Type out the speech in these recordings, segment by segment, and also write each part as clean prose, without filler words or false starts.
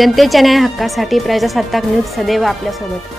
जनतेच्या न्याय हक्कासाठी प्रजासत्ताक न्यूज सदैव आपल्यासोबत.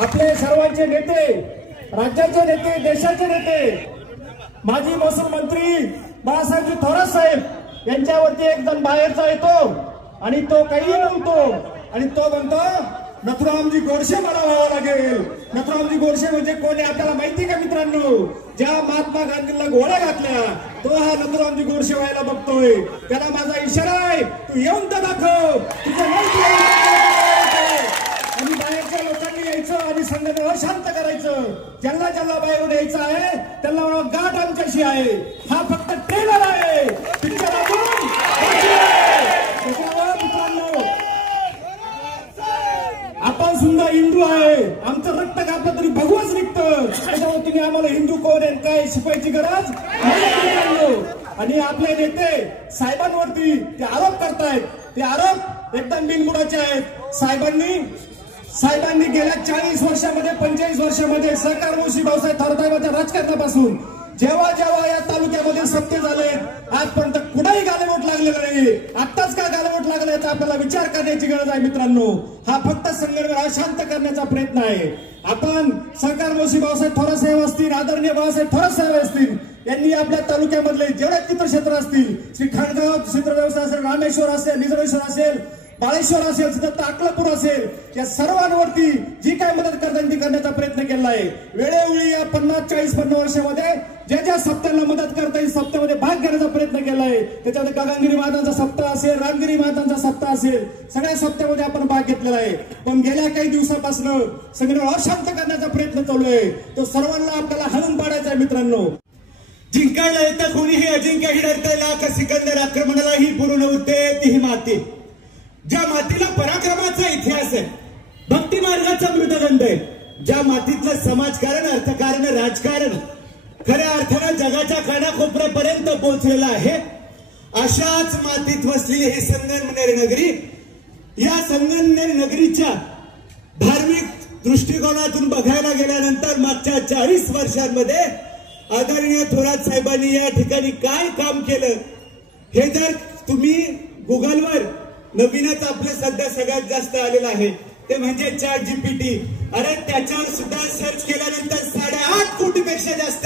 आपले सर्वांचे नेते, राज्याचे नेते, देशाचे नेते, माजी महसूल मंत्री बाळासाहेब थोरात साहेब यांच्यावरती एक जण बाहेरचा येतो आणि तो काही म्हणतो आणि तो म्हणतो नथुरामजी गोडसे मला व्हावं लागेल. नथुरामजी गोडसे म्हणजे कोणी आपल्याला माहिती का मित्रांनो? ज्या महात्मा गांधींना गोळ्या घातल्या तो हा नथुरामजी गोडसे व्हायला बघतोय. त्याला माझा इशारा आहे, तू येऊन तर दाखव तुझं आणि बाहेरच्या लोकांनी यायचं आणि संघटना शांत करायचं. ज्यांना ज्यांना बाहेरून यायचं आहे त्यांना गाठ आमच्याशी आहे. हा फक्त ट्रेलर आहे, पिक्चर मित्रांनो. आपण सुद्धा हिंदू आहे, आमचं रक्त कापलं तरी भगवंच निघतं. त्याच्यामुळे तुम्ही आम्हाला हिंदू कोण आहे काय शिकवायची गरज नाही. आणि आपले नेते साहेबांवरती ते आरोप करतायत, ते आरोप एकदम बिनबुडाचे आहेत. साहेबांनी गेल्या 40 वर्षामध्ये 45 वर्षामध्ये सहकार मंत्री भाऊसाहेब थोरातांच्या राजकारणापासून जेव्हा जेव्हा या तालुक्यामध्ये सत्ते झालेत आजपर्यंत कुठेही गालबोट लागलेलं नाही. आत्ताच का गालबोट लागला याचा आपल्याला विचार करण्याची गरज आहे मित्रांनो. हा फक्त संघटना शांत करण्याचा प्रयत्न आहे. आपण सहकार मंत्री भाऊसाहेब थोरात साहेब असतील, आदरणीय बाळासाहेब थोरात साहेब असतील, यांनी आपल्या तालुक्यामधले जेवढे तीर्थक्षेत्र असतील, श्री खांडगाव सिद्धदेवस्थान असेल, रामेश्वर असेल, निजरेश्वर असेल, बाळेश्वर असेल, सिद्धार्थ अक्कलपूर असेल, या सर्वांवरती जी काय मदत करता ती करण्याचा प्रयत्न केला आहे. वेळोवेळी या 50-40-50 वर्षामध्ये ज्या ज्या सप्त्यांना मदत करता येईल सप्त्यामध्ये भाग घेण्याचा प्रयत्न केला आहे. त्याच्यामध्ये गगनगिरी महाराजांचा सप्ताह असेल, रामगिरी महाराजांचा सप्ताह असेल, सगळ्या सप्त्यामध्ये आपण भाग घेतलेला आहे. पण गेल्या काही दिवसापासून सगळं अशांत करण्याचा प्रयत्न चालू आहे. तो सर्वांना आपल्याला हलवून पाडायचा आहे मित्रांनो. जिंकायला येतं कोणीही अजिंक्यही डरतायला का सिकंदर आक्रमणालाही पुरून होते ती माती. ज्या मातीला पराक्रमाचा इतिहास आहे, भक्ती मार्गाचा मृदगंध आहे, ज्या मातीतलं समाजकारण, अर्थकारण, राजकारण खऱ्या अर्थानं जगाच्या कानाकोपऱ्यापर्यंत पोहोचलेलं आहे, अशाच मातीत वसलेली ही संगमनेर नगरी. या संगमनेर नगरीच्या धार्मिक दृष्टिकोनातून बघायला गेल्यानंतर मागच्या 40 वर्षांमध्ये आदरणीय थोरात साहेबांनी या ठिकाणी काय काम केलं हे जर तुम्ही गुगलवर, नवीनच आपलं सध्या सगळ्यात जास्त आलेलं आहे ते म्हणजे ChatGPT. अरे त्याच्यावर सुद्धा सर्च केल्यानंतर 8.5 कोटीपेक्षा जास्त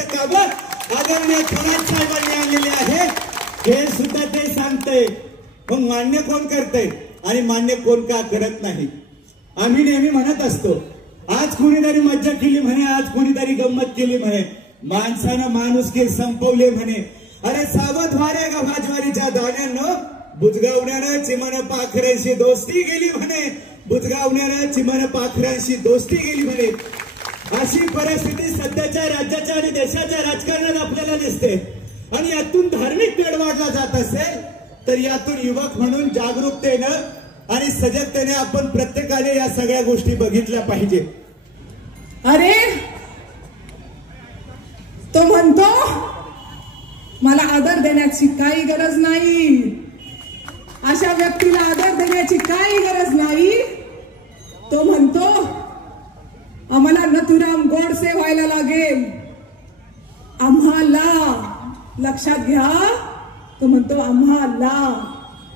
आदरणीय थोरात साहेबांनी आणलेले आहे, हे सुद्धा ते सांगते. मग मान्य कोण करते आणि मान्य कोण का करत नाही? आम्ही नेहमी म्हणत असतो, आज कोणीतरी मज्जा केली म्हणे, आज कोणीतरी गंमत केली म्हणे, माणसानं माणुसकी संपवले म्हणे. अरे सावध वाऱ्या गव्हा ज्वारीच्या दाण्यानं, बुजगावण्यानं चिमण पाखरांशी दोस्ती गेली म्हणे, बुजगावण्यानं चिमण पाखरांशी दोस्ती गेली म्हणे. अशी परिस्थिती सध्याच्या राज्याच्या आणि देशाच्या राजकारणात आपल्याला दिसते. आणि यातून धार्मिक तेढ वाढला जात असेल तर यातून युवक म्हणून जागरूकतेनं आणि सजगतेने आपण प्रत्येकाने या सगळ्या गोष्टी बघितल्या पाहिजे. अरे तो म्हणतो मला आदर देण्याची काही गरज नाही, अशा व्यक्तीला आदर देण्याची काही गरज नाही. तो म्हणतो आम्हाला नथुराम गोडसे व्हायला लागेल. आम्हाला, लक्षात घ्या, तो म्हणतो आम्हाला,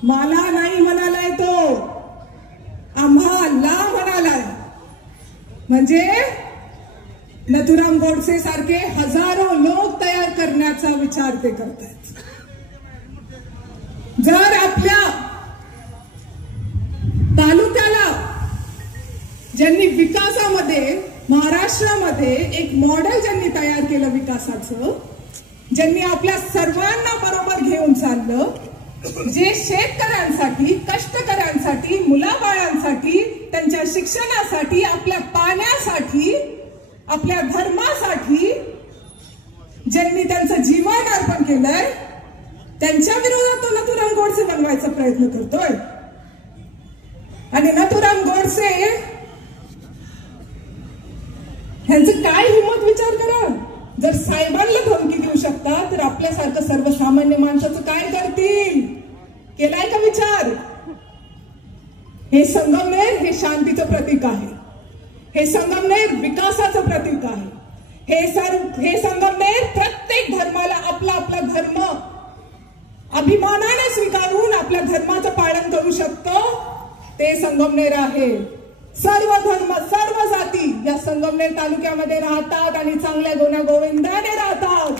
मला नाही म्हणालाय तो, आम्हाला म्हणालाय. म्हणजे नथुराम गोडसे सारखे हजारो लोक तयार करण्याचा विचार ते करतात. जर आपल्या तालुक्याला ज्यांनी विकासामध्ये, महाराष्ट्रामध्ये एक मॉडेल ज्यांनी तयार केलं विकासाचं, ज्यांनी आपल्या सर्वांना बरोबर घेऊन चाललं, जे शेतकऱ्यांसाठी, कष्टकऱ्यांसाठी, मुलाबाळांसाठी, त्यांच्या शिक्षणासाठी, आपल्या पाण्यासाठी, आपल्या धर्मासाठी ज्यांनी त्यांचं जीवन अर्पण केलंय, त्यांच्या विरोधात तो नथुराम गोडसे बनवायचा प्रयत्न करतोय. आणि नथुराम गोडसे ह्यांचं काय हिंमत विचार करा. जर साहेबांना धमकी देऊ शकतात तर आपल्यासारखं सर्वसामान्य माणसाचं काय करतील? केलाय का विचार? हे संगमनेर हे शांतीचं प्रतीक आहे, हे संगमनेर विकासाचं प्रतीक आहे, हे संगमनेर प्रत्येक धर्माला आपला आपला धर्म अभिमानाने स्वीकारून आपल्या धर्माचं पालन करू शकतो ते संगमनेर आहे. सर्व धर्म, सर्व जाती या संगमनेर तालुक्यामध्ये राहतात आणि चांगल्या गुण्यागोविंदाने राहतात.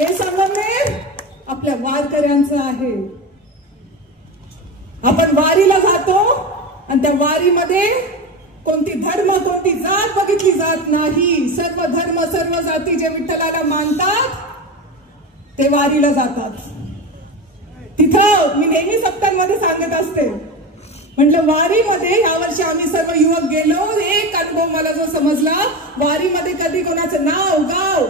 हे संगमनेर आपल्या वारकऱ्यांचं आहे. आपण वारीला जातो आणि त्या वारीमध्ये कोणती धर्म, कोणती जात बघितली जात नाही. सर्व धर्म, सर्व जाती जे विठ्ठलाला मानतात ते वारीला जातात. तिथं मी नेहमी सप्तांमध्ये सांगत असते, म्हटलं वारीमध्ये यावर्षी आम्ही सर्व युवक गेलो. एक अनुभव मला जो समजला, वारीमध्ये कधी कोणाचं नाव, गाव,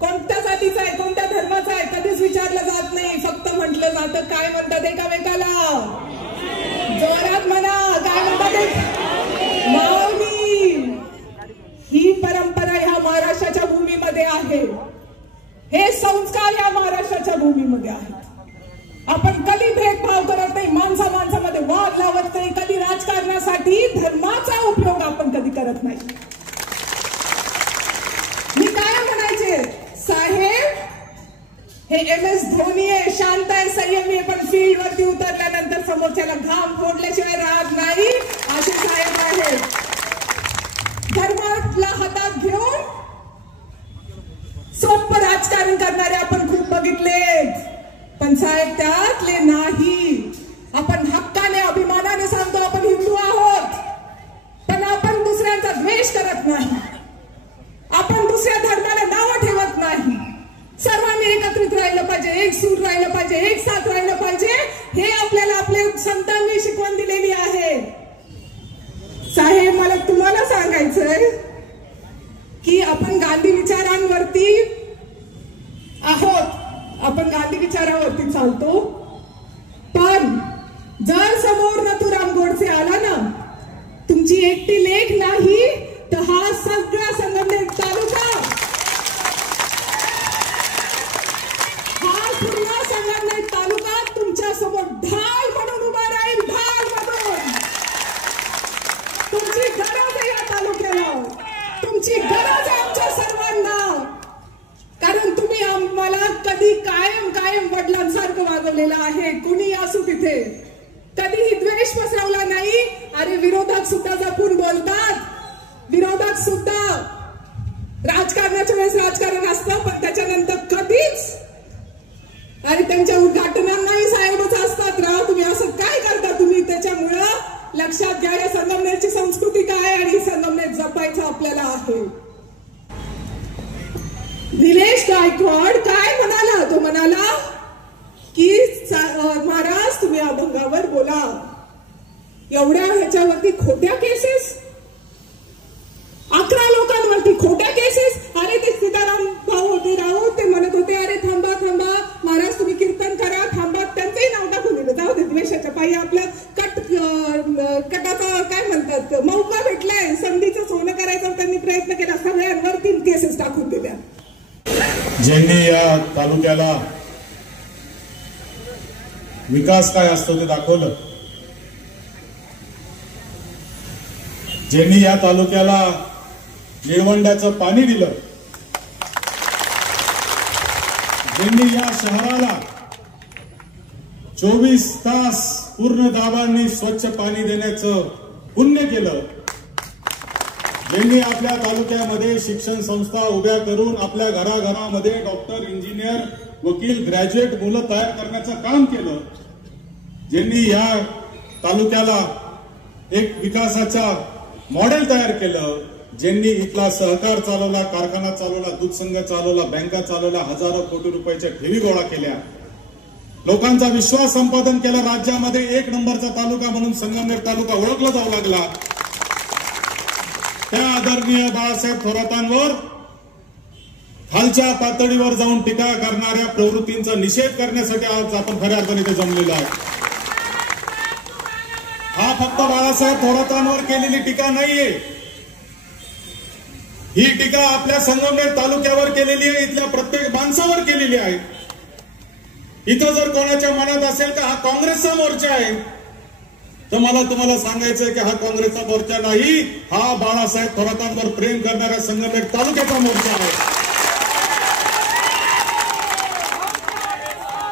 कोणत्या जातीचं आहे, कोणत्या धर्माचं आहे कधीच विचारलं जात नाही. फक्त म्हटलं जातं काय म्हणतात एकामेकाला, जोरात म्हणा, काय म्हणतात माऊली. ही परंपरा ह्या महाराष्ट्राच्या भूमीमध्ये आहे, हे संस्कार या महाराष्ट्राच्या भूमीमध्ये आहेत. आपण कधी भेदभाव करत नाही, माणसा माणसामध्ये वाद लावत नाही, कधी राजकारणासाठी धर्माचा उपयोग आपण कधी करत नाही. मी काय म्हणायचे, साहेब हे MS धोनी आहे, शांत आहे, संयमी आहे, पण फील्ड वरती उतरल्यानंतर समोरच्याला घाम फोडल्याशिवाय राहत नाही, असे साहेब आहेत. धर्माला हातात घेऊन सोपं राजकारण करणारे आपण खूप बघितलेत, पण साहेब त्यातले नाही. आपण हक्काने, अभिमानाने सांगतो आपण हिंदू आहोत, पण आपण दुसऱ्यांचा द्वेष करत नाही, आपण दुसऱ्या धर्माला नावं ठेवत नाही. सर्वांनी एकत्रित राहिलं पाहिजे, एक सूर राहिलं पाहिजे, एक साथ राहिलं पाहिजे, हे आपल्याला आपल्या संतांनी शिकवण दिलेली आहे. साहेब मला तुम्हाला सांगायचंय की आपण गांधी विचारांवरती आहोत, आपण गांधी विचारावरती चालतो, पण जर समोर नथुराम गोडसे आला ना, तुमची एकटी लेख नाही तर हा सगळा संगमनेर तालुका, हा पूर्ण संगमनेर तालुका तुमच्या समोर ढाल म्हणून उभा राहील, ढाल म्हणून. तुमची गरज आहे या तालुक्याला, तुमची गरज आहे आमच्या सर्वांना, कारण तुम्ही आम्हाला कधी कायम कायम वडिलांसारखं वागवलेलं आहे. कुणी असू तिथे कधीही द्वेष पसरवला नाही. अरे विरोधक सुद्धा जपून बोलतात, विरोधक सुद्धा राजकारणाच्या वेळेस आणि त्यांच्या उद्घाटनांनाही साहेबच असतात. राव तुम्ही असं काय करता तुम्ही? त्याच्यामुळं लक्षात घ्या या संगमनेरची संस्कृती काय आणि संगमनेर जपायचं आपल्याला आहे. निलेश गायकवाड काय म्हणाला? तो म्हणाला की महाराज तुम्ही अभंगावर बोला. एवढ्या ह्याच्यावरती खोट्या केसेस, 11 लोकांवरती खोट्या केसेस. अरे ते सीताराम भाऊ होते राहू, ते म्हणत होते अरे थांबा थांबा महाराज तुम्ही कीर्तन करा, थांबा. त्यांचंही नाव टाकून दिलं. जाऊ दे, द्वेषाच्या पायी आपलं कटाचा काय म्हणतात मौका भेटलाय, संधीचं सोनं करायचा त्यांनी प्रयत्न केला. सगळ्यांवर 3 केसेस टाकून दिल्या. ज्यांनी या तालुक्याला विकास काय असतो ते दाखवलं, ज्यांनी या तालुक्याला निळवंड्याचं पाणी दिलं, ज्यांनी या शहराला 24 तास पूर्ण दाबांनी स्वच्छ पाणी देण्याचं पुण्य केलं, ज्यांनी आपल्या तालुक्यामध्ये शिक्षण संस्था उभ्या करून आपल्या घराघरामध्ये डॉक्टर, इंजिनियर, वकील, ग्रॅज्युएट मुलं तयार करण्याचं काम केलं, ज्यांनी या तालुक्याला एक विकासाचा मॉडेल तयार केलं, ज्यांनी इथला सहकार चालवला, कारखाना चालवला, दूध संघ चालवला, बँका चालवला, हजारो कोटी रुपयाच्या ठेवी गोळा केल्या, लोकांचा विश्वास संपादन केला, राज्यामध्ये 1 नंबरचा तालुका म्हणून संगमनेर तालुका ओळखला जाऊ लागला, त्या आदरणीय बाळासाहेब थोरातांवर खालच्या पातळीवर जाऊन टीका करणाऱ्या प्रवृत्तींचा निषेध करण्यासाठी आज आपण खऱ्या अर्थाने इथे जमलेलो आहे. हा फक्त बाळासाहेब थोरातांवर केलेली टीका नाहीये, ही टीका आपल्या संगमनेर तालुक्यावर केलेली आहे, इथल्या प्रत्येक माणसावर केलेली आहे. इथं जर कोणाच्या मनात असेल का हा काँग्रेसचा मोर्चा आहे, तर मला तुम्हाला सांगायचंय की हा काँग्रेसचा मोर्चा नाही, हा बाळासाहेब थोरातांवर प्रेम करणाऱ्या संगमनेर तालुक्याचा मोर्चा आहे.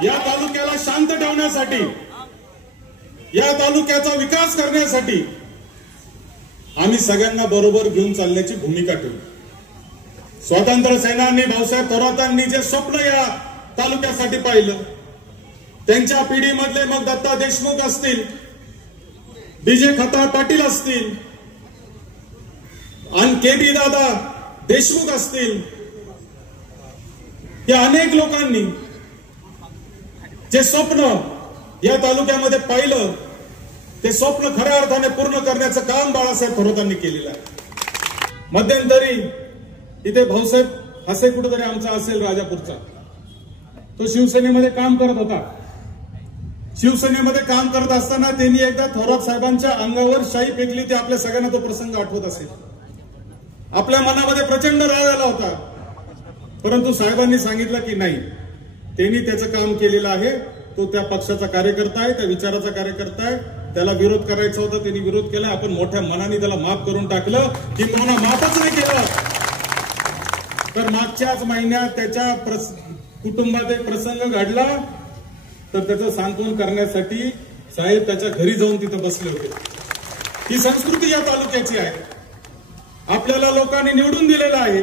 या तालुक्याला शांत ठेवण्यासाठी, या तालुक्याचा विकास करण्यासाठी आम्ही सगळ्यांना बरोबर घेऊन चालण्याची भूमिका ठेवू. स्वातंत्र्य सेनानी भाऊसाहेब थोरातांनी जे स्वप्न या तालुक्यासाठी पाहिलं, त्यांच्या पिढीमधले मग दत्ता देशमुख असतील, विजय खताळ पाटील असतील, आणि केबी दादा देशमुख असतील, या अनेक लोकांनी जे स्वप्न या तालुक्यामध्ये पाहिलं, ते स्वप्न खऱ्या अर्थाने पूर्ण करण्याचं काम बाळासाहेब थोरातांनी केलेलं आहे. मध्यंतरी इथे भाऊसाहेब असे कुठेतरी आमचा असेल राजापूरचा, तो शिवसेनेमध्ये काम करत होता. शिवसेनेमध्ये काम करत असताना त्यांनी एकदा थोरात साहेबांच्या अंगावर शाई फेकली, ते आपल्या सगळ्यांना तो प्रसंग आठवत असेल. आपल्या मनामध्ये प्रचंड राग आला होता, परंतु साहेबांनी सांगितलं की नाही, त्यांनी त्याचं काम केलेलं आहे, तो त्या पक्षाचा कार्यकर्ता आहे, त्या विचाराचा कार्यकर्ता आहे, त्याला विरोध करायचा होता, त्यांनी विरोध केला, आपण मोठ्या मनाने त्याला माफ करून टाकलं, किंवा माफच नाही केलं तर मागच्याच महिन्यात त्याच्या कुटुंबात एक प्रसंग घडला, तर त्याचं सांत्वन करण्यासाठी साहेब त्याच्या घरी जाऊन तिथं बसले होते. ही संस्कृती या तालुक्याची आहे. आपल्याला लोकांनी निवडून दिलेला आहे,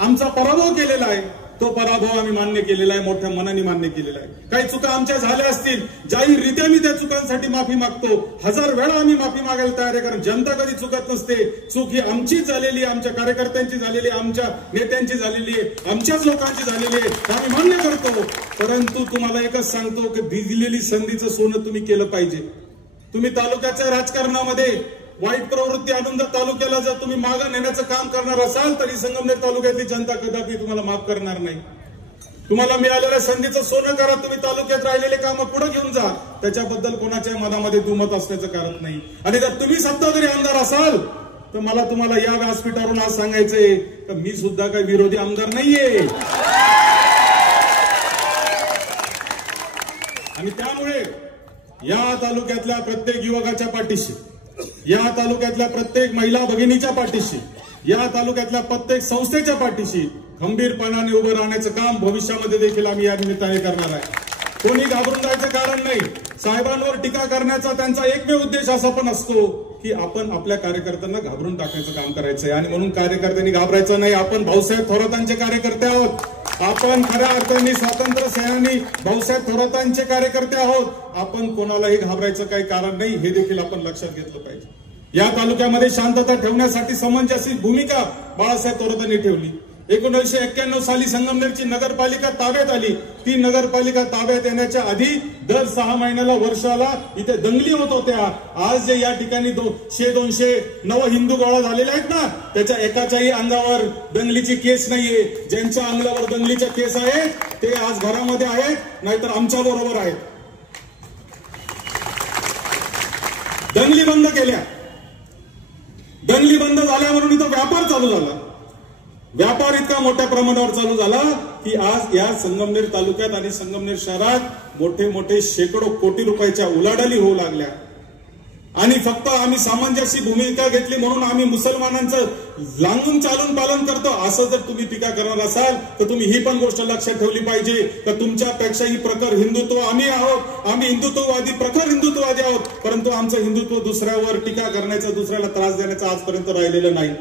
आमचा पराभव केलेला आहे, तो पराभव आम्ही मान्य केलेला आहे, मोठ्या मनाने मान्य केलेला आहे. काही चुका आमच्या झाल्या असतील, जाहीररित्या मी त्या चुकांसाठी माफी मागतो. 1000 वेळा आम्ही माफी मागायला तयार आहे, कारण जनता कधी चुकत नसते. चूक ही आमचीच झालेली आहे, आमच्या कार्यकर्त्यांची झालेली आहे, आमच्या नेत्यांची झालेली आहे, आमच्याच लोकांची झालेली आहे, आम्ही मान्य करतो. परंतु तुम्हाला एकच सांगतो की भिजलेली संधीचं सोनं तुम्ही केलं पाहिजे. तुम्ही तालुक्याच्या राजकारणामध्ये वाईट प्रवृत्ती आणून जर तालुक्याला जर तुम्ही मागे नेण्याचं काम करणार असाल, तरी संगमनेर तालुक्यातली जनता कदापि तुम्हाला माफ करणार नाही. तुम्हाला मिळालेल्या संधीचं सोनं करा, तुम्ही तालुक्यात राहिलेले कामं पुढे घेऊन जा, त्याच्याबद्दल कोणाच्या मनामध्ये दुमत असण्याचं कारण नाही. आणि जर तुम्ही सत्ताधारी आमदार असाल, तर मला तुम्हाला या व्यासपीठावरून आज सांगायचंय तर मी सुद्धा काही विरोधी आमदार नाहीये. आणि त्यामुळे या तालुक्यातल्या प्रत्येक युवकाच्या पाठीशी, या तालुक्यातल्या प्रत्येक महिला भगिनीच्या पाठीशी, या तालुक्यातल्या प्रत्येक संस्थेच्या पाठीशी खंबीरपणाने उभं राहण्याचं काम भविष्यामध्ये देखील आम्ही या निमित्ताने करणार आहे. कोणी घाबरून जायचं कारण नाही. साहेबांवर टीका करण्याचा त्यांचा एकमेव उद्देश असा पण असतो की आपण आपल्या कार्यकर्त्यांना घाबरून टाकायचं काम करायचंय आणि म्हणून कार्यकर्त्यांनी घाबरायचं नाही. आपण भाऊसाहेब थोरातांचे कार्यकर्ते आहोत. आपण खऱ्या अर्थाने स्वातंत्र्य सेनानी भाऊसाहेब थोरातांचे कार्यकर्ते आहोत. आपण कोणालाही घाबरायचं काही कारण नाही, हे देखील आपण लक्षात घेतलं पाहिजे. या तालुक्यामध्ये शांतता ठेवण्यासाठी समंजस भूमिका बाळासाहेब थोरातांनी ठेवली. 1991 साली संगमनेरची नगरपालिका ताब्यात आली. ती नगरपालिका ताब्यात येण्याच्या आधी दर 6 महिन्याला वर्षाला इथे दंगली होत होत्या. आज जे या ठिकाणी 100-200 नव हिंदू गोळा झालेले आहेत ना, त्याच्या एकाच्याही अंगावर दंगलीची केस नाहीये. ज्यांच्या अंगावर दंगलीच्या केस आहेत ते आज घरामध्ये आहेत, नाहीतर आमच्या बरोबर आहेत. दंगली बंद केल्या. दंगली बंद झाल्या म्हणून इथं व्यापार चालू झाला. व्यापार इतका मोठ्या प्रमाणावर चालू झाला की आज या संगमनेर तालुक्यात आणि संगमनेर शहरात मोठे मोठे शेकडो कोटी रुपयाच्या उलाढाली होऊ लागल्या. आणि फक्त आम्ही सामंजस्य भूमिका घेतली म्हणून आम्ही मुसलमानांचं लांबून चालून पालन करतो असं जर तुम्ही टीका करणार असाल तर तुम्ही ही पण गोष्ट लक्षात ठेवली पाहिजे की तुमच्यापेक्षाही प्रखर हिंदुत्व आम्ही आहोत. आम्ही हिंदुत्ववादी, प्रखर हिंदुत्ववादी आहोत. परंतु आमचं हिंदुत्व दुसऱ्यावर टीका करण्याचं, दुसऱ्याला त्रास देण्याचं आजपर्यंत राहिलेलं नाही.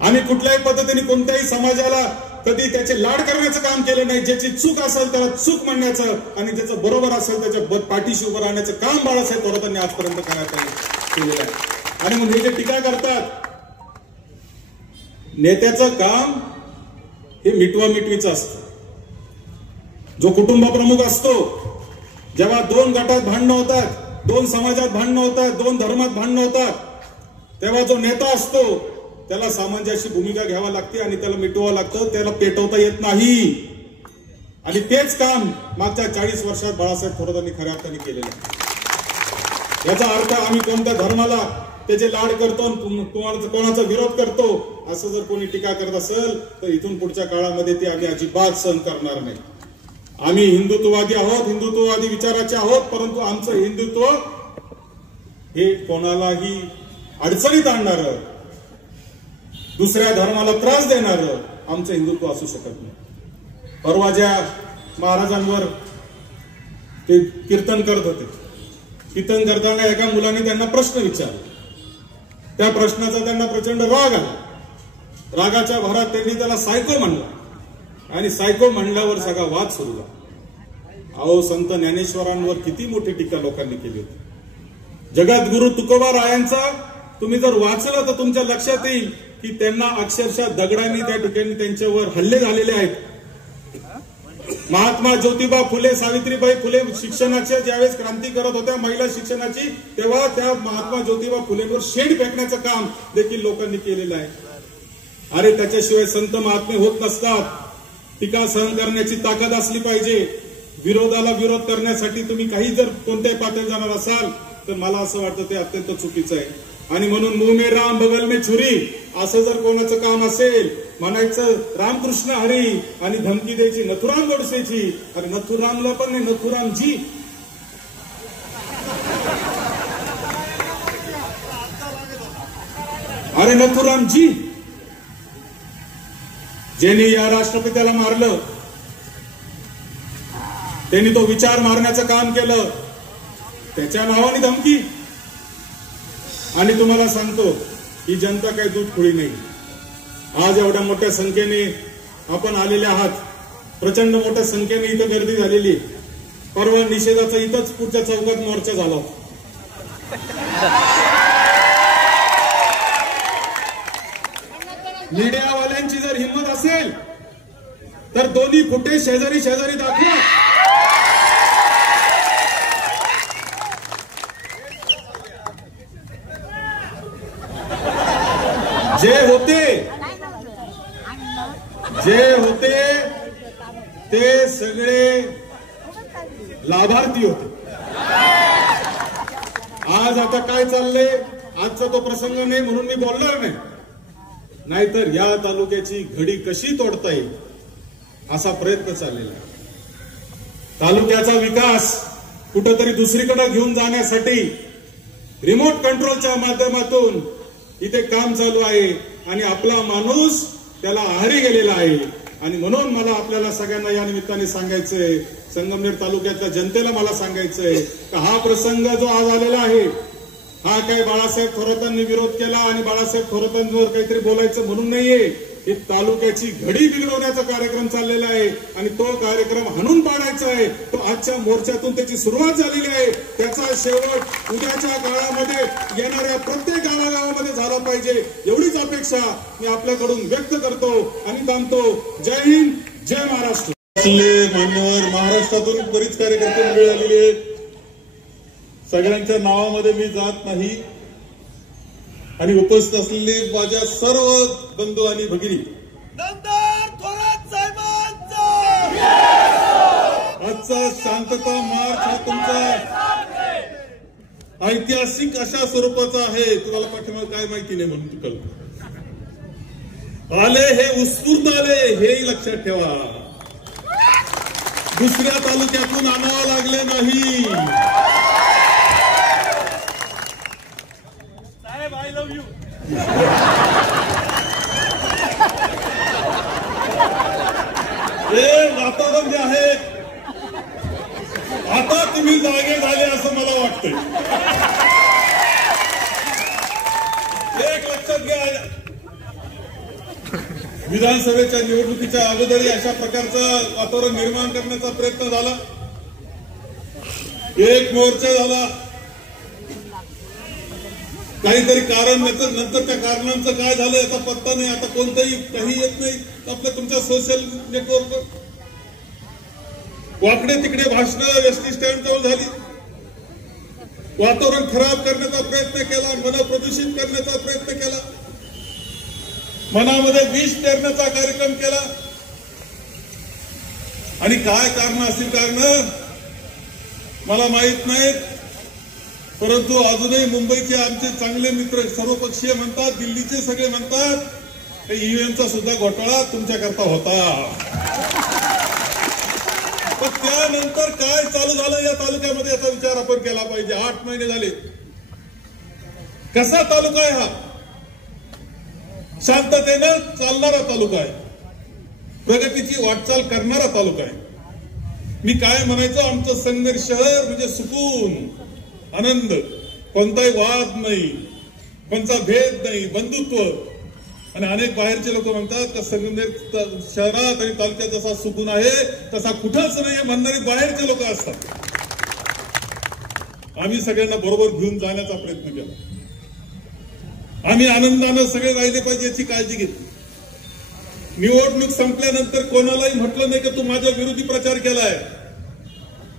आम्ही कुठल्याही पद्धतीने कोणत्याही समाजाला कधी त्याचे लाड करण्याचं काम केलं नाही. ज्याची चूक असेल त्याला चूक म्हणण्याचं आणि ज्याचं बरोबर असेल त्याच्या पाठीशी उभं राहण्याचं काम बाळासाहेब थोरातांनी आजपर्यंत केलेलं आहे. आणि मग हे जे टीका करतात, नेत्याचं काम हे मिटवा मिटवीचं असतं. जो कुटुंब प्रमुख असतो, जेव्हा 2 गटात भांडणं होतात, 2 समाजात भांडणं होतात, 2 धर्मात भांडणं होतात, तेव्हा जो नेता असतो त्याला सामंजस्य भूमिका घ्यावी लागते आणि त्याला मिटवावं लागतं. त्याला पेटवता येत नाही. आणि तेच काम मागच्या 40 वर्षात बाळासाहेब थोरातांनी खऱ्या अर्थाने केलेलं आहे. याचा अर्थ आम्ही कोणत्या धर्माला त्याचे लाड करतो, कोणाचा विरोध करतो असं जर कोणी टीका करत असेल तर इथून पुढच्या काळामध्ये ते आम्ही अजिबात सहन करणार नाही. आम्ही हिंदुत्ववादी आहोत, हिंदुत्ववादी विचाराचे आहोत, परंतु आमचं हिंदुत्व हे कोणालाही अडचणीत आणणारं, दुसऱ्या धर्माला त्रास देणारं आमचं हिंदुत्व असू शकत नाही. परवा ज्या महाराजांवर ते कीर्तन करत होते, कीर्तन करताना एका मुलाने त्यांना प्रश्न विचारला. त्या प्रश्नाचा त्यांना प्रचंड राग आला. रागाच्या भरात त्यांनी त्याला सायको म्हणला आणि सायको म्हणल्यावर सगळा वाद सुरू झाला. अहो, संत ज्ञानेश्वरांवर किती मोठी टीका लोकांनी केली होती. जगद्गुरु तुकोबा रायांचा तुम्ही जर वाचलं तर तुमच्या लक्षात येईल की त्यांना अक्षरशः दगडांनी त्या ठिकाणी त्यांच्यावर हल्ले झालेले आहेत. महात्मा ज्योतिबा फुले, सावित्रीबाई फुले शिक्षणाची ज्यावेळेस क्रांती करत होत्या महिला शिक्षणाची, तेव्हा त्या महात्मा ज्योतिबा फुलेंवर शेड फेकण्याचं काम देखील लोकांनी केलेलं आहे. अरे, त्याच्याशिवाय संत महात्मे होत नसतात. टीका सहन करण्याची ताकद असली पाहिजे. विरोधाला विरोध करण्यासाठी तुम्ही काही जर कोणत्याही पातळीवर जाणार असाल तर मला असं वाटतं ते अत्यंत चुकीचं आहे. आणि म्हणून मुंह में राम बगल में छुरी असं जर कोणाचं काम असेल, म्हणायचं रामकृष्ण हरी आणि धमकी द्यायची नथुराम गोडसेची. अरे, नथुरामला पण नाही, नथुरामजी. अरे, नथुरामजी ज्यांनी या राष्ट्रपित्याला मारलं, त्यांनी तो विचार मारण्याचं काम केलं, त्याच्या नावाने धमकी. आणि तुम्हाला सांगतो ही जनता काही दूध खुळी नाही. आज एवढ्या मोठ्या संख्येने आपण आलेले आहात, प्रचंड मोठ्या संख्येने इथं गर्दी झालेली. परवा निषेधाचा इथंच पुढच्या चौकात मोर्चा झाला. मीडियावाल्यांची जर हिंमत असेल तर दोन्ही फुटे शेजारी शेजारी दाखवा. जे होते ते सगळे लाभार्थी होते. आज आता काय चाललंय, आजचा तो प्रसंग नाही म्हणून मी बोलणार नाही. नाहीतर या तालुक्याची घडी कशी तोडता येईल असा प्रयत्न चाललेला आहे. तालुक्याचा विकास कुठंतरी दुसरीकडे घेऊन जाण्यासाठी रिमोट कंट्रोलच्या माध्यमातून इथे काम चालू आहे आणि आपला माणूस त्याला आहारी गेलेला आहे. आणि म्हणून मला आपल्याला सगळ्यांना या निमित्ताने सांगायचंय, संगमनेर तालुक्यातल्या जनतेला मला सांगायचंय की हा प्रसंग जो आज आलेला आहे हा काय बाळासाहेब थोरातांनी विरोध केला आणि बाळासाहेब थोरातांवर काहीतरी बोलायचं म्हणून नाहीये. हे तालुक्याची घडी बिघडवण्याचा कार्यक्रम चाललेला आहे आणि तो कार्यक्रम हाणून पाडायचा आहे. तो आजच्या मोर्चातून त्याची सुरुवात झालेली आहे. त्याचा शेवट उद्याच्या काळामध्ये येणाऱ्या प्रत्येक गावागावामध्ये झाला पाहिजे एवढीच अपेक्षा मी आपल्याकडून व्यक्त करतो आणि थांबतो. जय हिंद, जय महाराष्ट्र. मान्यवर महाराष्ट्रातून बरीच कार्यकर्ते मंडळी आलेली आहेत. सगळ्यांच्या नावामध्ये मी जात नाही आणि उपस्थित असलेले माझ्या सर्व बंधू आणि भगिनी, आजचा शांतता मार्च हा तुमचा ऐतिहासिक अशा स्वरूपाचा आहे. तुम्हाला पाठीमागे काय माहिती नाही म्हणून तुकल आले हे उत्स्फूर्त आले हेही लक्षात ठेवा. दुसऱ्या तालुक्यातून आणावं लागले नाही. I love you. हे वातावरण जे आहे आता तुम्ही जागे झाले असं मला वाटतंय. एक लक्षात घ्या, विधानसभेच्या निवडणुकीच्या अगोदरही अशा प्रकारचं वातावरण निर्माण करण्याचा प्रयत्न झाला. एक मोर्चा झाला, काहीतरी कारण नंतर त्या कारणांचं काय झालं याचा पत्ता नाही. आता कोणतंही काही येत नाही आपल्या तुमच्या सोशल नेटवर्कवर. वाकडे तिकडे भाषणं एसटी स्टँड जवळ झाली. वातावरण खराब करण्याचा प्रयत्न केला, मन प्रदूषित करण्याचा प्रयत्न केला, मनामध्ये विष पेरण्याचा कार्यक्रम केला. आणि काय कारण असतील कारण मला माहित नाहीत, परंतु अजूनही मुंबईचे आमचे चांगले मित्र सर्वपक्षीय म्हणतात, दिल्लीचे सगळे म्हणतात ईव्हीएमचा सुद्धा घोटाळा तुमच्याकरता होता. पण त्यानंतर काय चालू झालं या तालुक्यामध्ये याचा विचार आपण केला पाहिजे. 8 महिने झाले. कसा तालुका आहे हा? शांततेनं चालणारा तालुका आहे, प्रगतीची वाटचाल करणारा तालुका आहे. मी काय म्हणायचो, आमचं संगमेर शहर म्हणजे सुकून, आनंद, कोणताही वाद नाही, कोणता भेद नाही, बंधुत्व. आणि अनेक बाहेरचे लोक म्हणतात का संगमेर शहरात आणि तालुक्यात जसा सुकून आहे तसा कुठंच नाही म्हणणारे बाहेरचे लोक असतात. आम्ही सगळ्यांना बरोबर घेऊन जाण्याचा प्रयत्न केला. आम्ही आनंदानं सगळे राहिले पाहिजे याची काळजी घेतली. निवडणूक संपल्यानंतर कोणालाही म्हटलं नाही की तू माझ्या विरोधी प्रचार केलाय,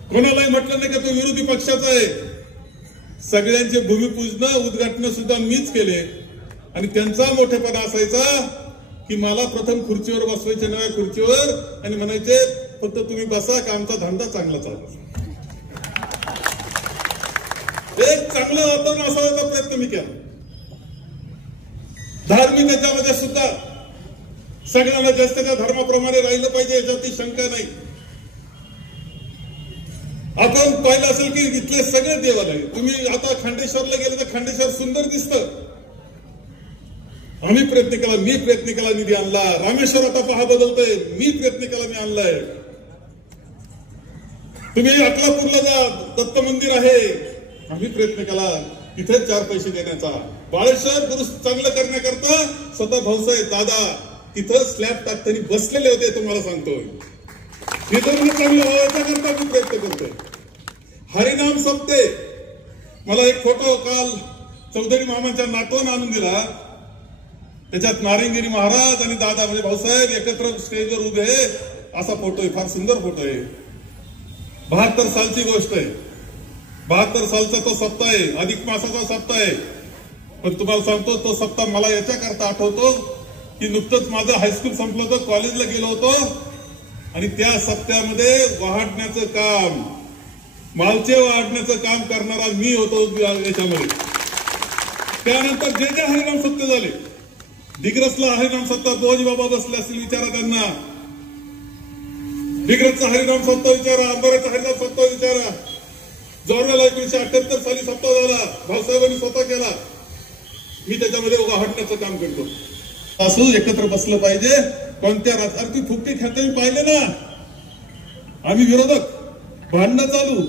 कोणालाही म्हटलं नाही की तू विरोधी पक्षाचा आहे. सगळ्यांचे भूमिपूजन उद्घाटन सुद्धा मीच केले. आणि त्यांचा मोठेपणा असायचा की मला प्रथम खुर्चीवर बसवायचे, नव्या खुर्चीवर, आणि म्हणायचे फक्त तुम्ही बसा का आमचा धंदा चांगला चालू. एक चांगलं वातावरण असावयाचा प्रयत्न मी केला. धार्मिक याच्यामध्ये सुद्धा सगळ्यांना जास्त त्या धर्माप्रमाणे राहिलं पाहिजे याच्यावरती शंका नाही. आपण पाहिलं असेल की इथले सगळे देवालय, तुम्ही आता खांडेश्वरला गेले तर खांडेश्वर सुंदर दिसतं. आम्ही प्रयत्न केला, मी प्रयत्न केला, निधी आणला. रामेश्वर आता पहा बदलतोय, मी प्रयत्न केला, मी आणलाय. तुम्ही अकलापूरला जा, दत्त मंदिर आहे, आम्ही प्रयत्न केला तिथेच 4 पैसे देण्याचा. बाळेश्वर दुरुस्त चांगलं करण्याकरता स्वतः भाऊसाहेब दादा तिथं स्लॅब टाकताना बसलेले होते, तुम्हाला सांगतोय. तिथं चांगलं व्हायच्या करता मी प्रयत्न करतोय. हरिनाम सप्ते, मला एक फोटो काल चौधरी मामांच्या नातवानं आणून दिला. त्याच्यात नारायणगिरी महाराज आणि दादा म्हणजे भाऊसाहेब एकत्र स्टेजवर उभे आहे असा फोटो आहे. फार सुंदर फोटो आहे. 72 सालची गोष्ट आहे. 72 सालचा तो सप्ताह आहे, अधिक मासाचा सप्ताह आहे. पण तुम्हाला सांगतो तो सप्ताह मला याच्याकरता आठवतो की नुकतंच माझं हायस्कूल संपलं होतं, कॉलेजला गेलो होतो आणि त्या सप्त्यामध्ये वाढण्याचं काम, मालचे वाढण्याचं काम करणारा मी होतो याच्यामध्ये. त्यानंतर जे जे हरिनाम सप्ते झाले, दिग्रसला हरिनाम सप्ताह बोजी बाबा बसले असतील विचारा त्यांना. दिग्रसचा हरिनाम सप्ताह विचारा, अंबाऱ्याचा हरिनाम सप्ताह विचारा. जोरवेला 1978 साली सप्ताह झाला, भाऊसाहेबांनी स्वतः केला. मी त्याच्यामध्ये वाढण्याचं काम करतो. असं एकत्र बसलं पाहिजे. कोणत्या राजकारणी फुकटे खाते मी पाहिले ना, आम्ही विरोधक, भांडणं चालू,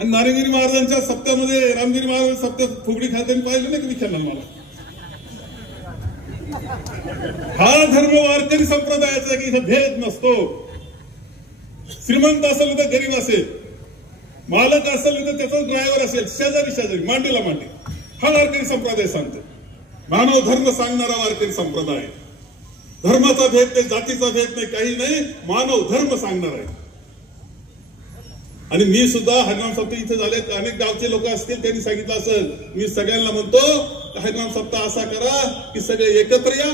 आणि नारायणगिरी महाराजांच्या सप्त्यामध्ये रामगिरी महाराज सप्त्यात फुगडी खात्याने पाहिलं नाही की विचारलं मला. हा धर्म वारकरी संप्रदायाचा की भेद नसतो. श्रीमंत असेल तर गरीब असेल, मालक असेल तर त्याचा ड्रायव्हर असेल, शेजारी मांडीला मांडी, हा वारकरी संप्रदाय सांगतो. मानव धर्म सांगणारा वारकरी संप्रदाय. धर्माचा भेद नाही, जातीचा भेद नाही, काही नाही, मानव धर्म सांगणार आहे. आणि मी सुद्धा हरिनाम सप्ताह इथे झाले, अनेक गावचे लोक असतील त्यांनी सांगितलं असेल, मी सगळ्यांना म्हणतो हरिनाम सप्ताह असा करा की सगळे एकत्र या.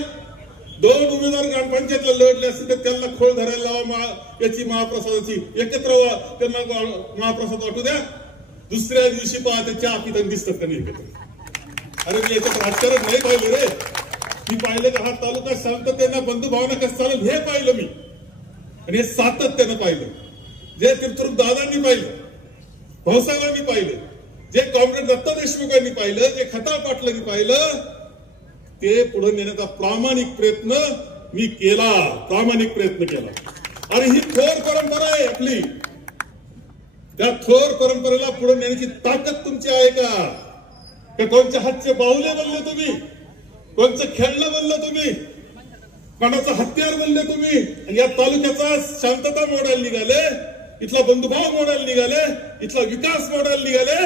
2 उमेदवार ग्रामपंचायतला लढले असतील तर त्यांना खोळ धरायला लावा, याची महाप्रसादाची एकत्र व्हा, त्यांना महाप्रसाद वाटू द्या. दुसऱ्या दिवशी पहा ते चहा पिताना दिसतात का नाही एकत्र. अरे मी याच्यात राजकारण नाही पाहिलं रे. मी पाहिलं का हा तालुका शांततेनं बंधुभावना कसं चालेल हे पाहिलं मी, आणि हे सातत्यानं पाहिलं. जे तीर्थरूप दादांनी पाहिलं, भाऊसाहेबांनी पाहिलं, जे कॉम्रेड दत्ता देशमुखांनी पाहिलं, जे खताळ पाटलांनी पाहिलं, ते पुढे नेण्याचा प्रामाणिक प्रयत्न मी केला. आणि ही थोर परंपरा आहे आपली. त्या थोर परंपरेला पुढे नेण्याची ताकद तुमची आहे का? कोणच्या हातचे बाहुले बनले तुम्ही, कोणचं खेळणं बनलं तुम्ही, कोणाचं हत्यार बनले तुम्ही, आणि या तालुक्याचा शांतता मोडायला निघाले, इथला बंधुभाव मोडायला निघाले, इथला विकास मोडायला निघाले.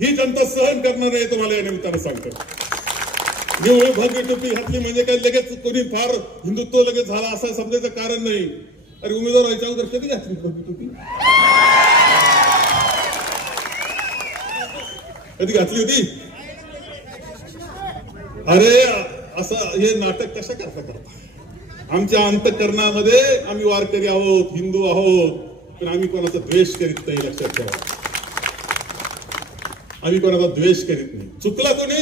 ही जनता सहन करणार आहे, तुम्हाला या निमित्तानं सांगतो. निवळ भव्य टोपी घातली म्हणजे काही लगेच कोणी फार हिंदुत्व लगेच झाला असं समजायचं कारण नाही. अरे उमेदवार व्हायच्या अगोदर कधी घातली भव्य टोपी? कधी घातली होती? अरे असं हे नाटक कशा करता. आमच्या अंतःकरणामध्ये आम्ही वारकरी आहोत, हिंदू आहोत, पण आम्ही कोणाचा द्वेष करीत नाही, लक्षात ठेवा. आम्ही कोणाचा द्वेष करीत नाही. चुकला कोणी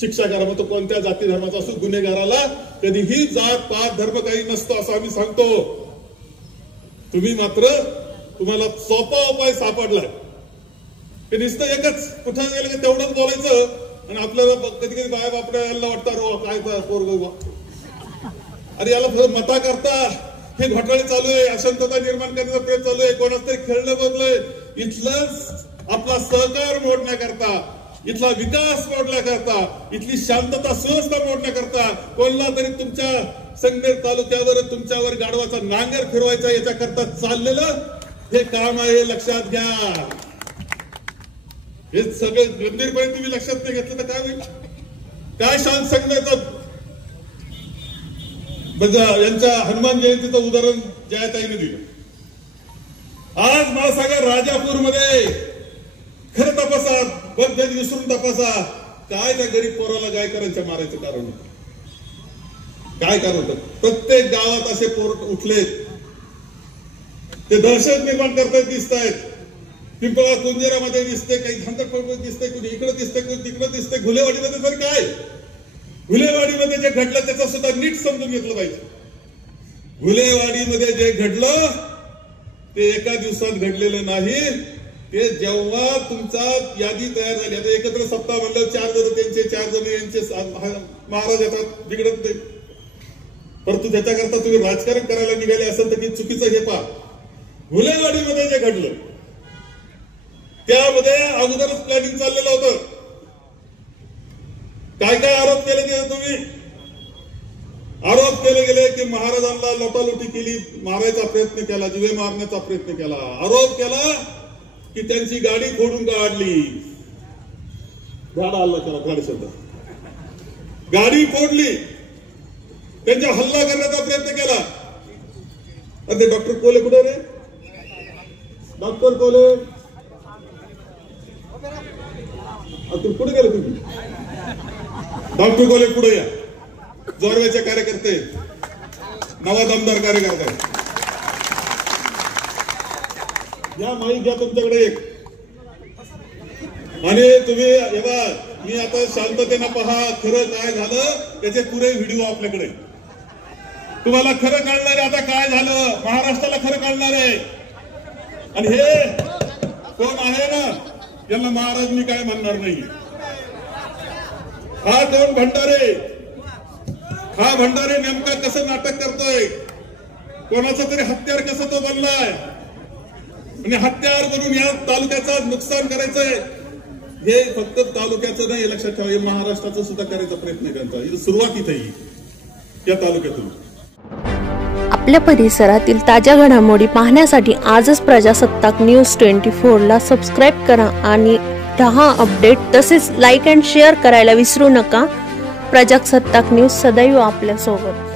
शिक्षा करा, मग तो कोणत्या जाती धर्माचा असो. गुन्हेगाराला कधीही जात पात धर्म काही नसतो असं आम्ही सांगतो. तुम्ही मात्र तुम्हाला सोपा उपाय सापडलाय. ते नुसतं एकच कुठं गेलं की तेवढंच बोलायचं, आणि आपल्याला कधी कधी बाय बापड्या यायला वाटतं काय पोरग. अरे याला मता करता हे घोटाळे चालू आहे, अशांतता निर्माण करण्याचा प्रयत्न चालू आहे, कोणाच तरी खेळणं बदलय. इथलं आपला सहकार मोडण्याकरता, इथला विकास मोडण्याकरता, इथली शांतता सुव्यवस्था मोडण्याकरता कोणला तरी तुमच्या संगमेर तालुक्यावर तुमच्यावर गाढवाचा नांगर फिरवायचा याच्याकरता चाललेलं हे काम आहे, लक्षात घ्या. हे सगळं गंभीरपणे तुम्ही लक्षात नाही घेतलं तर काय होईल? काय शांत संघाचं यांच्या हनुमान जयंतीचं उदाहरण जयाताईने दिलं. आज महासागर राजापूरमध्ये खरं तपासा, बघ विसरून तपासा, काय त्या गरीब पोराला गायकरांच्या मारायचं कारण होतं? काय कारण होतं? प्रत्येक गावात असे पोर उठलेत, ते दहशत निर्माण करतात दिसत आहेत. पिंपळा कुंजेरामध्ये दिसते, काही धांतडपड दिसते, कुणी इकडे दिसते, कुणी तिकडे दिसते. घुलेवाडीमध्ये तर काय, घुलेवाडीमध्ये जे घडलं त्याचा सुद्धा नीट समजून घेतलं पाहिजे. घुलेवाडीमध्ये जे घडलं ते एका दिवसात घडलेलं नाही. ते जेव्हा तुमचा यादी तयार झाली, आता एकत्र सत्ता म्हणलं 4 जण त्यांचे 4 जण यांचे महाराज येतात, बिघडत नाही. परंतु त्याच्याकरता तुम्ही राजकारण करायला निघाले असेल तर चुकीचं हे पहा. घुलेवाडीमध्ये जे घडलं त्यामध्ये अगोदरच प्लॅनिंग चाललेलं होतं. काय काय आरोप केले गेले तुम्ही? आरोप केले गेले की महाराजांना लोटालोटी केली, मारायचा प्रयत्न केला, जीवे मारण्याचा प्रयत्न केला. आरोप केला की त्यांची गाडी फोडून काढली. गाडा हल्ला केला, गाडी शब्द गाडी फोडली, त्यांच्या हल्ला करण्याचा प्रयत्न केला. अरे डॉक्टर कोले कुठे रे? डॉक्टर कोले तुम्ही कुठे गेले? तुम्ही डॉक्टर कोले पुढे या. जोरवेचे कार्यकर्ते, नवा दमदार कार्यकर्ते या, माहीत घ्या तुमच्याकडे एक. आणि तुम्ही बघा, मी आता शांततेनं पहा, खरं काय झालं त्याचे पुरे व्हिडिओ आपल्याकडे. तुम्हाला खरं कळणार आहे आता काय झालं, महाराष्ट्राला खरं कळणार आहे. आणि हे कोण आहे ना, यांना महाराज मी काय म्हणणार नाही. हा कोण भंडारे, हा भंडारे नेमका कसं नाटक करतोय, कोणाचं तरी हत्यार कसं तो बनलाय. आणि हत्यार बनून या तालुक्याचं नुकसान करायचंय. हे फक्त तालुक्याचं नाही, लक्षात ठेवा, हे महाराष्ट्राचं सुद्धा करायचा प्रयत्न करता. ही सुरुवात इथे या तालुक्यातून. आपल्या परिसरातील ताज्या घडामोडी पाहण्यासाठी आजच प्रजासत्ताक न्यूज 24 ला सबस्क्राईब करा आणि रहा अपडेट. तसेच लाईक अँड शेअर करायला विसरू नका. प्रजासत्ताक न्यूज सदैव आपल्या सोबत.